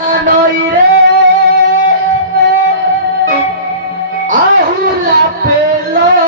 Noire ahula pelo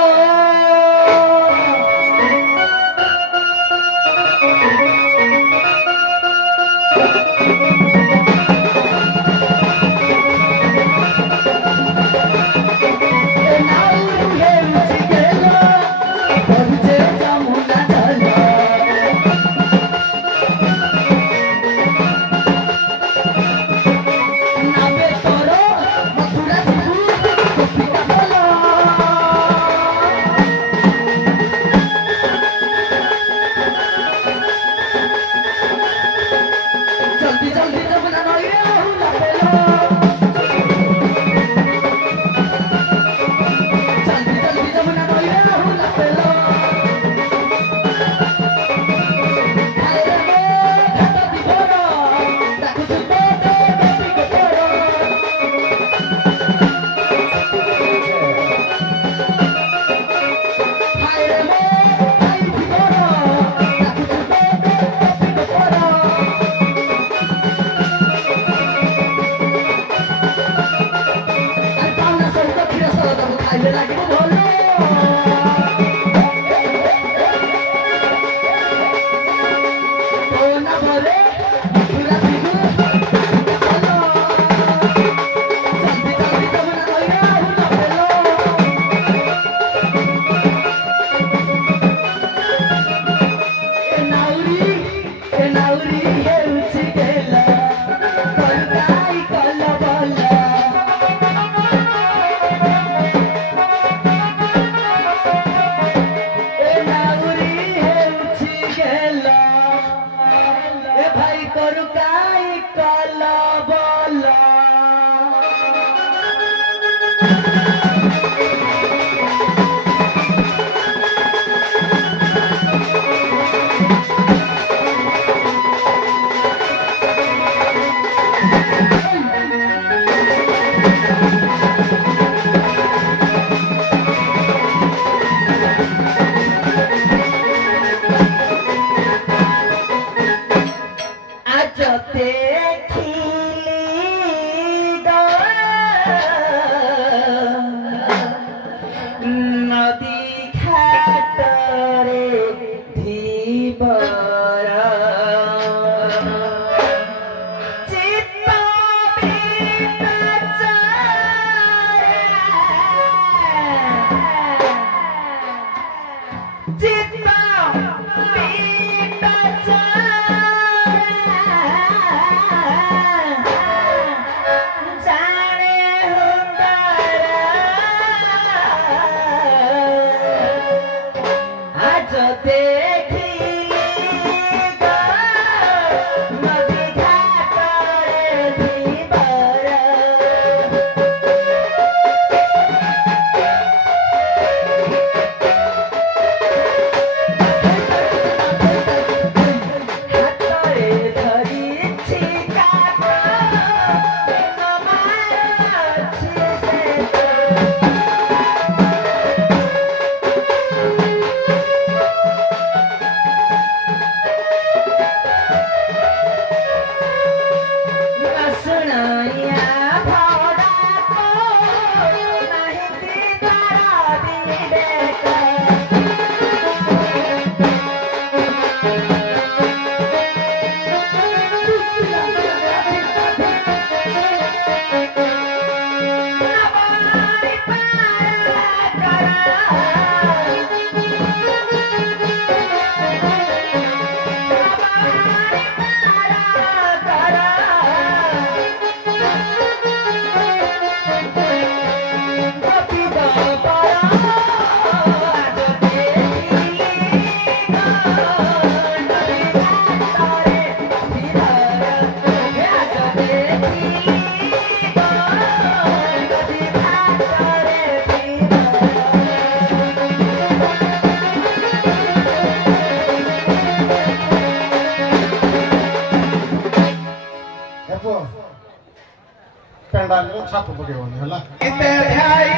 छाप पके होने हला इते ध्याई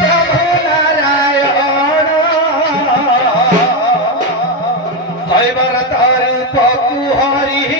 प्रभु नारायण हरिवर तार पकु हरि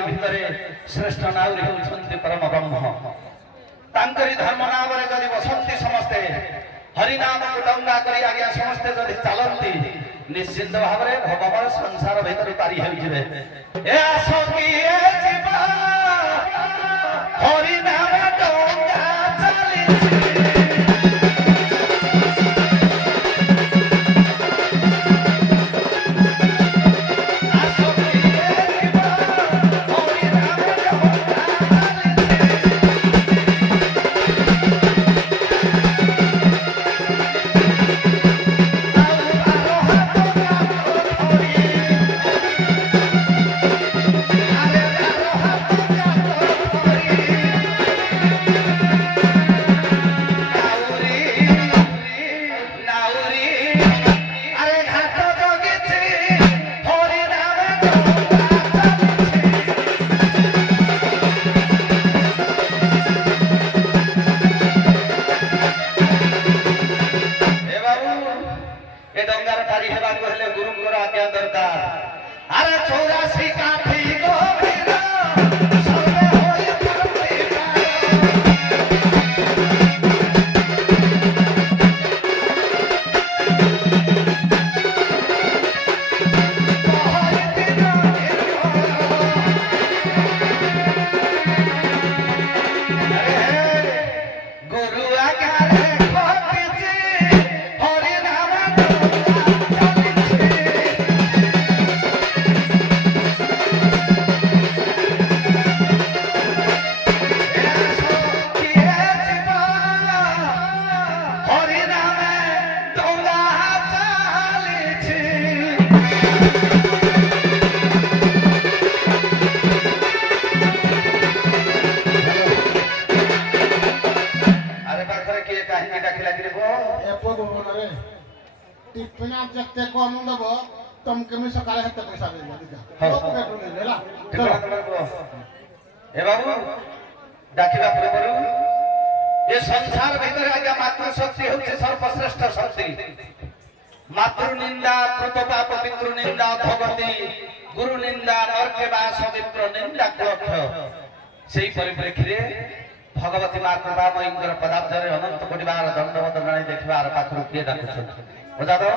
नाउरी भितरे श्रेष्ठ नाउरी होउछन्ति परम ब्रह्म तांकरी धर्म नामरे जदि बसंती समस्ते हरि नाम को डंगा करी आज्ञा समस्ते जदि चलंती निश्चित भावरे भगवान संसार भितर तारी हेउ जिवे ए आसो की ए जीवा हरि नाम डंगा चली भगवती माँ कृपामयी पदाब्जरे अनंत कोटि बार दंडवत गणी देखबार पाखरु किए डाकुछन् बुझा दो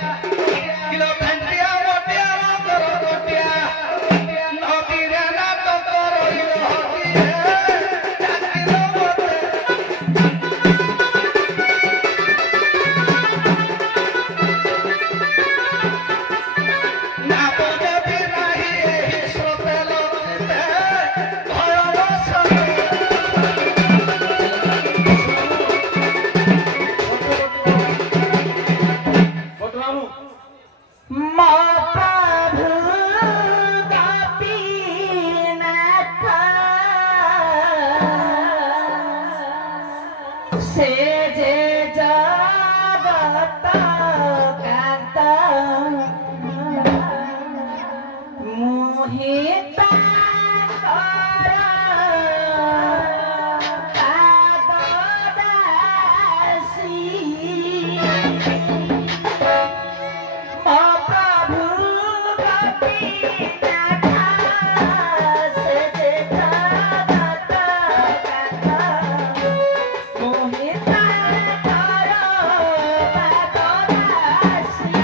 किलो भेंटिया मोटिया करो मोटिया नदी रे ना तो करो होती है किलो मोटे ना बोले भी नहीं यही श्रोते लोग भयरस बटरामू प्रभु गोपीनाथ से जे जगत कांत मोहिता कर पाददासी प्रभु गोपीनाथ से जे जगत कांत मोहिता कर पाददासी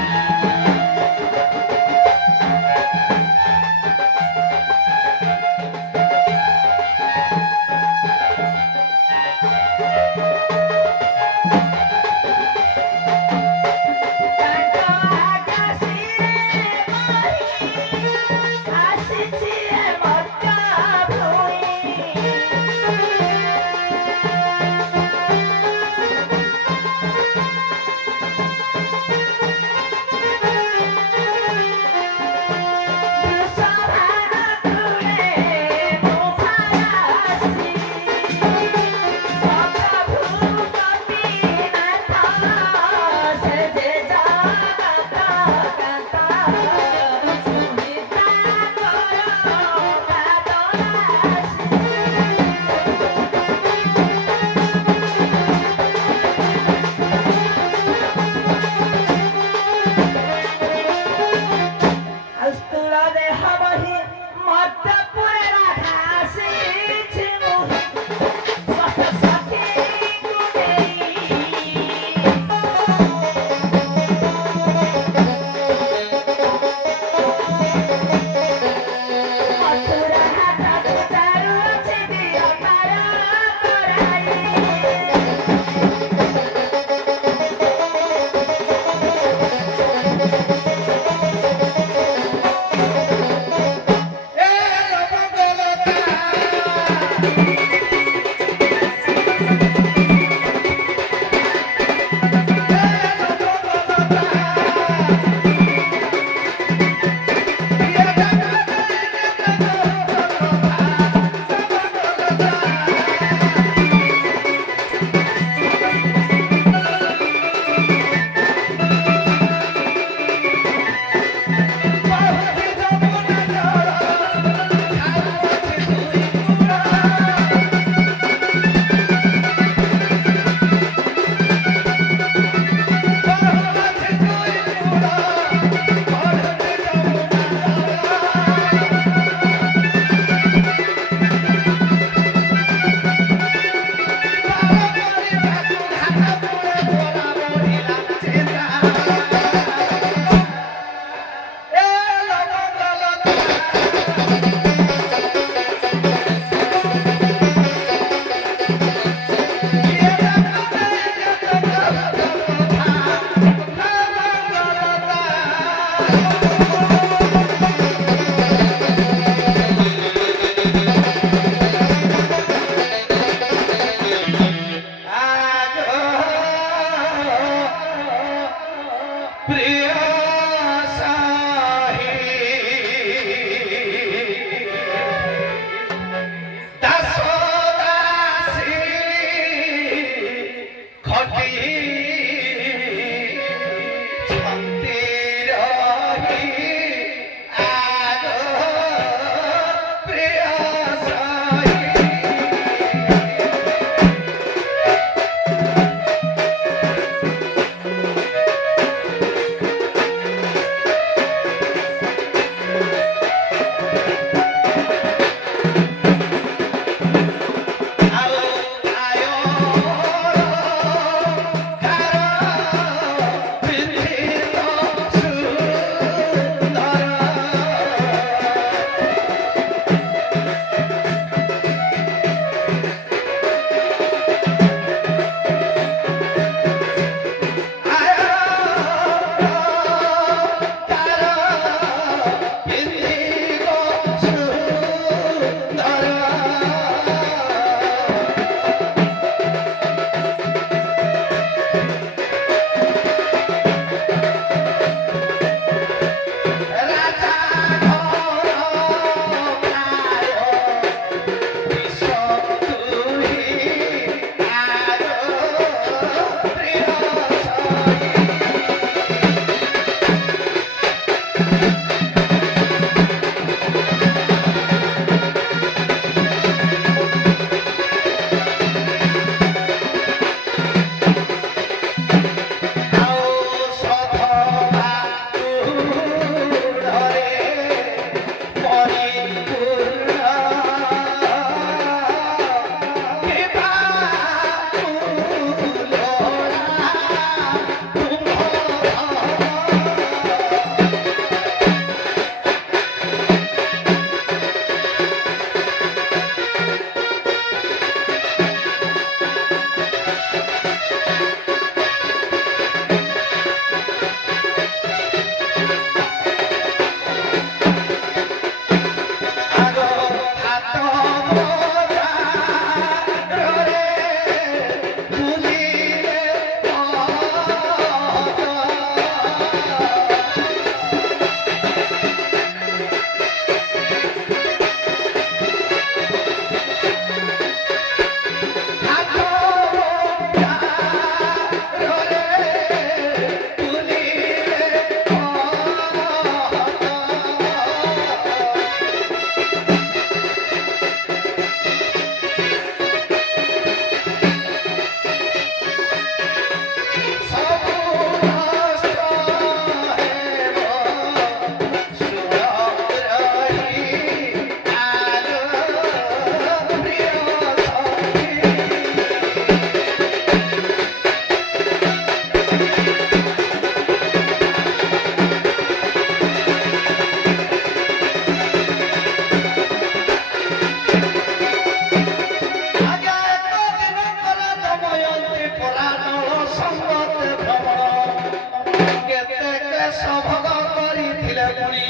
ବେଶ ଭୋଗ କରିଥିଲେ ପୁଣି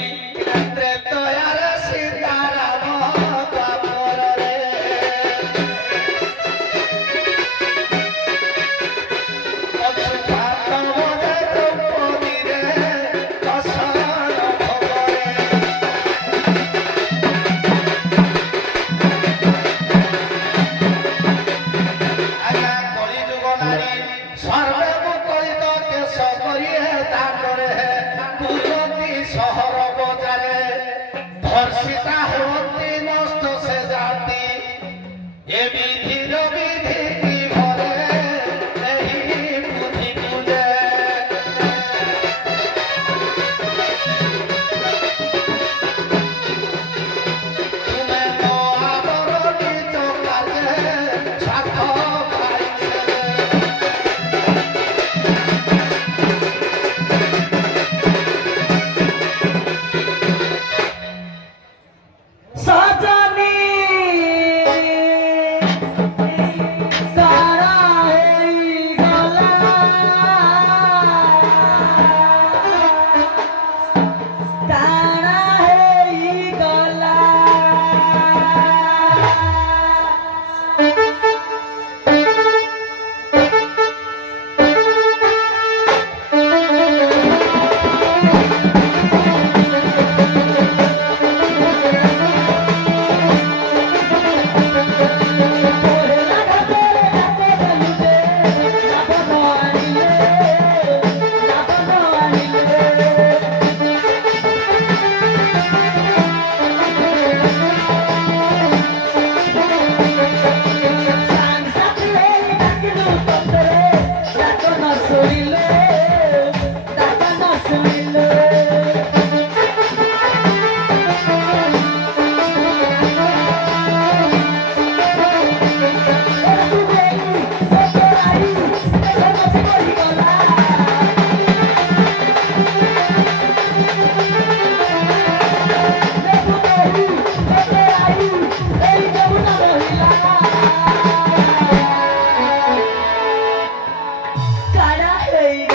ତ୍ରେତୟାରେ ସୀତାରାମ ଦ୍ୱାପରରେ ଅଚ୍ୟୁତାନନ୍ଦ ଦ୍ରୌପଦୀରେ ଦଶନ ଭୋଗରେ ଆଜ୍ଞା କଳିଯୁଗ ନାରୀ ସର୍ବେ ମୁକଳିତ କେଶ କରିଏ ତାପରେ କୁଲନ୍ତି ସହର ବଜାରେ ধর্ষিতা হতি নষ্ট সে জাতি এ বিধির বিধি কি ভরে এই বুদ্ধি পূজে তুমি তো আমার নিজ কাজে স্বার্থ পাইছে सजनी सारा गला तारा गला Cara, hey,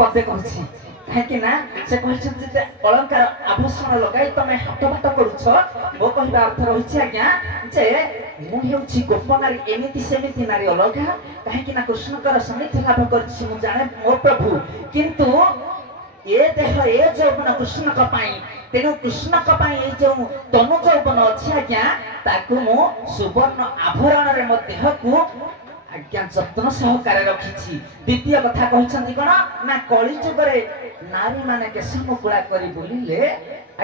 पदे कहछि काहे ना से कहछन जे अलंकार आभूषण लगाई तमे हटबाट करूछ मो कहबा अर्थ रहिछि आज्ञा जे मु हेउछि गोपनारी एमिति सेमिति नारी अलगा काहे ना कृष्णकर सानिध्य लाभ करछि मु जाने मो प्रभु किंतु ए देह ए जौवन कृष्ण का पाई तेनु कृष्ण का पाई ए जो तनु जौवन अछि आज्ञा ताकु मु सुवर्ण आभरण रे मो देह को आज्ञा जत्न सहकारे रखिछि द्वितीय कथा कहिसंती कोन ना कली जुगरे नारी माने केश मुकुला करी बोलिले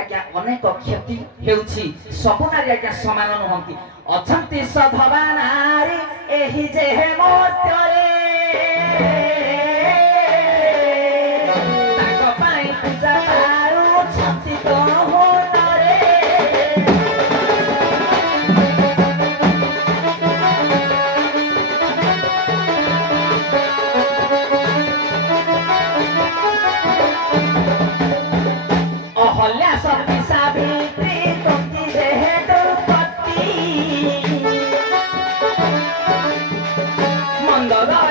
आज्ञा अनेक क्षति हेउछि सब नारी आज्ञा समान नहंती अछंती सधवा नारी एही जे मोत्ୟରେ ताको पाई पूजा पारू छंती तो होनरे अहल्या सती सावित्री कुंती देह द्रौपदी मंदरा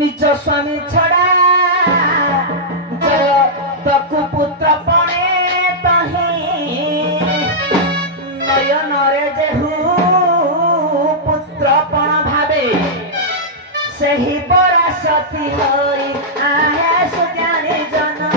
निज स्वामी छड़ा जगतकु पुत्र पणे तही नयन रे जेहू पुत्र पण भावे सही परा सती होई आया सुज्ञानी जन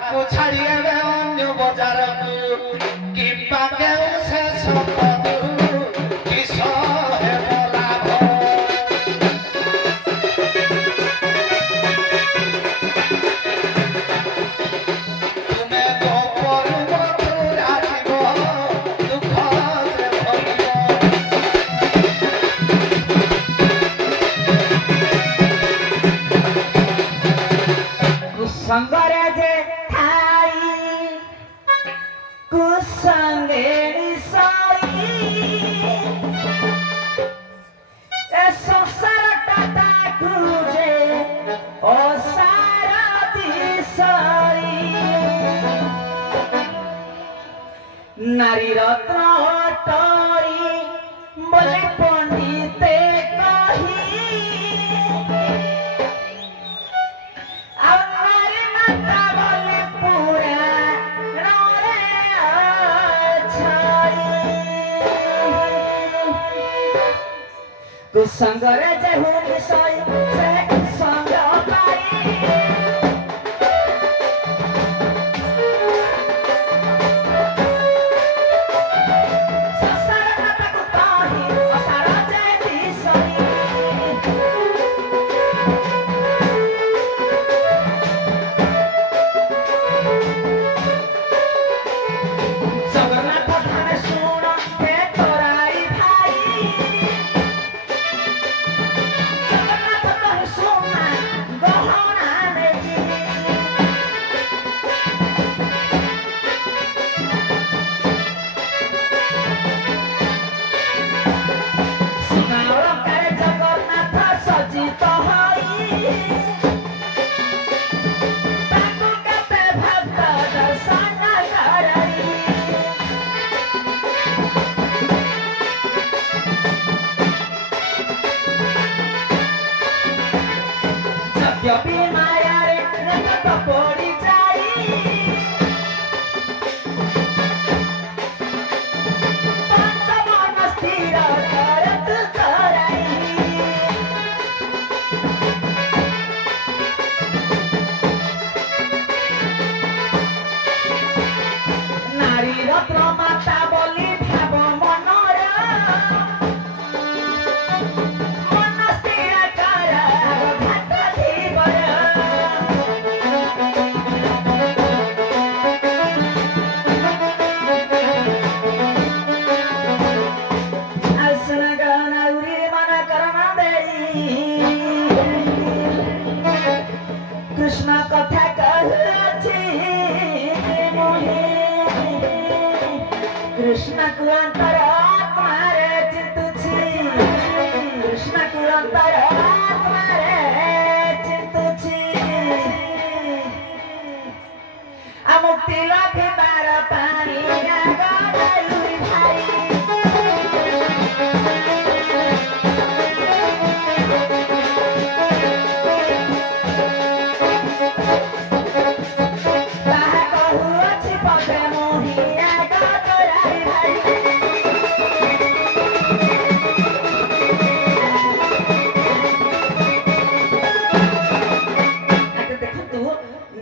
ତାକୁ ଛାଡ଼ି ଏବେ ଅନ୍ୟ ବଜାରକୁ କିମ୍ବା କେଉଁ ଶେଷ ପଦୁ କିସ ହେବ ଲାଭ ତୁମେ ଗୋପରୁ ମଥୁରା ଯିବ ଦୁଃଖରେ ଭରିବ କୁସଙ୍ଗରେ ଯେ ଥାଇ କୁସଙ୍ଗେ ସଇ ଏ ସଂସାରଟା ତାକୁ ଯେ ଅସାର ଦିଶଇ ନାରୀ ରତ୍ନ ଅଟଇ ବୋଲି ପଣ୍ଡିତେ କହି कुसंगरे जे हुन सई से कुसंग पाई ससर कतक ताही असारा जे दिसई जगन्नाथ धाने सुण हे तोराई भाई यदि माया रे रत पड़ी जाई पंच मन स्थिर करत कराई नारी रत्न माता बोली भाव मनर मन स्थिर कर घाट कृष्ण कथा कहछि मोहे कृष्ण को अंतरात्मा रे चिंतुछि कृष्ण को अंतरात्मा रे चिंतुछि आ मुक्ति लाभे बार पानी गागाई भाई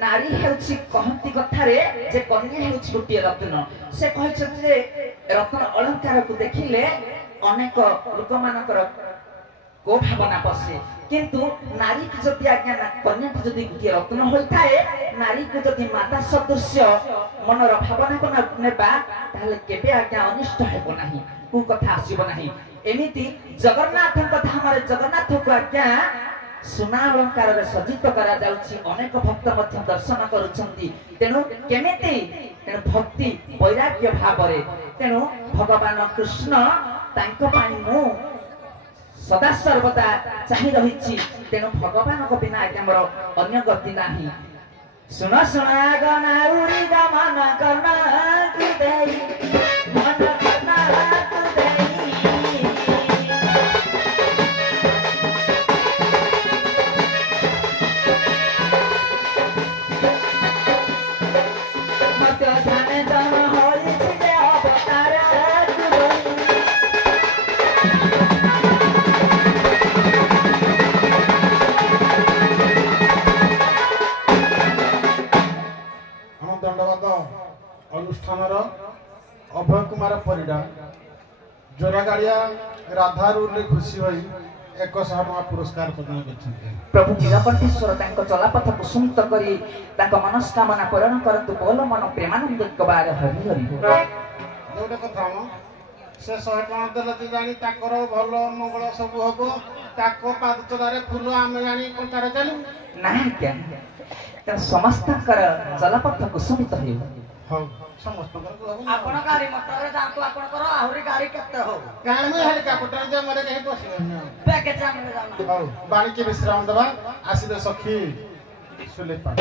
नारी हेउछि कहंती कथारे जे कन्या हेउछि गोटिए रत्न से कहछथि जे रत्न अलंकार को देखिले अनेक लोक मानकर को भावना पसे किंतु नारी की जति आज्ञा कन्या की जति गोटिए रत्न होइथाए नारी को जति माता सदृश्य मनर भावना को नेबा ताले केबे आज्ञा अनिष्ट हेबो नाही को कथा आसीबो नाही एमिति जगन्नाथ कथा हमर जगन्नाथ को आज्ञा सुना अलंकार रे सज्जित करा जाउछि अनेक भक्त मध्य दर्शन करूछंती तेनु केमिति तेनु भक्ति वैराग्य भाव रे तेनु भगवान कृष्ण तांको पाई मु सदा सर्वदा चाहि रहिछि तेनु भगवान को बिना आज्ञा मोर अन्य गति नाही सुन सुना गना उड़ी गमन करना की देई मन करना तू देई ଆମ ଦଣ୍ଡବାଦ ଅନୁଷ୍ଠାନର ଅଭୟ କୁମାର ପରିଡ଼ା ଜୋରାଗାଡ଼ିଆ ରାଧାରୁରେ ଖୁସି ହୋଇ 100 ଟଙ୍କା ପୁରସ୍କାର ପ୍ରଦାନ କରିଛନ୍ତି। ପ୍ରଭୁ ନୀଳକଣ୍ଠେଶ୍ୱର ତାଙ୍କ ଚଲାପଥ କୁସୁମିତ କରି ତାଙ୍କ ମନସ୍କାମନା ପୂରଣ କରନ୍ତୁ। ବୋଲ ମନ ପ୍ରେମାନନ୍ଦ କବାର ହରି ହରି। ଗୋଟେ କଥା ମ ସେ 100 ଟଙ୍କା ଦେଲେ ଯେ ଜାଣି ତାଙ୍କର ଭଲ ମଙ୍ଗଳ ସବୁ ହବ। ତାଙ୍କ ପାଦତଳାରେ ଫୁଲ ଆମେ ଜାଣି କଣ୍ଟାରେ ଚାଲୁ ନା ଆଜ୍ଞା, ତେଣୁ ସମସ୍ତଙ୍କର ଚଲାପଥ କୁସୁମିତ ହେଉ। ହଉ ସମସ୍ତଙ୍କର ହବ। ଆପଣ ଗାଡି ମଟରରେ ଯାଆନ୍ତୁ, ଆପଣଙ୍କର ଆହୁରି ଗାଡି କେତେ ହଉ। କାରଣ ମୁଁ ହେଲିକପ୍ଟର ଯେ ମରେ କେହି ବସିବନି। ପ୍ୟାକେଜ ଆମେ ଯାଉନା। ହଉ ବାଣିଜ୍ୟ ବିଶ୍ରାମ ଦେବା। ଆସିଲେ ସଖୀ ସୁଲେପା।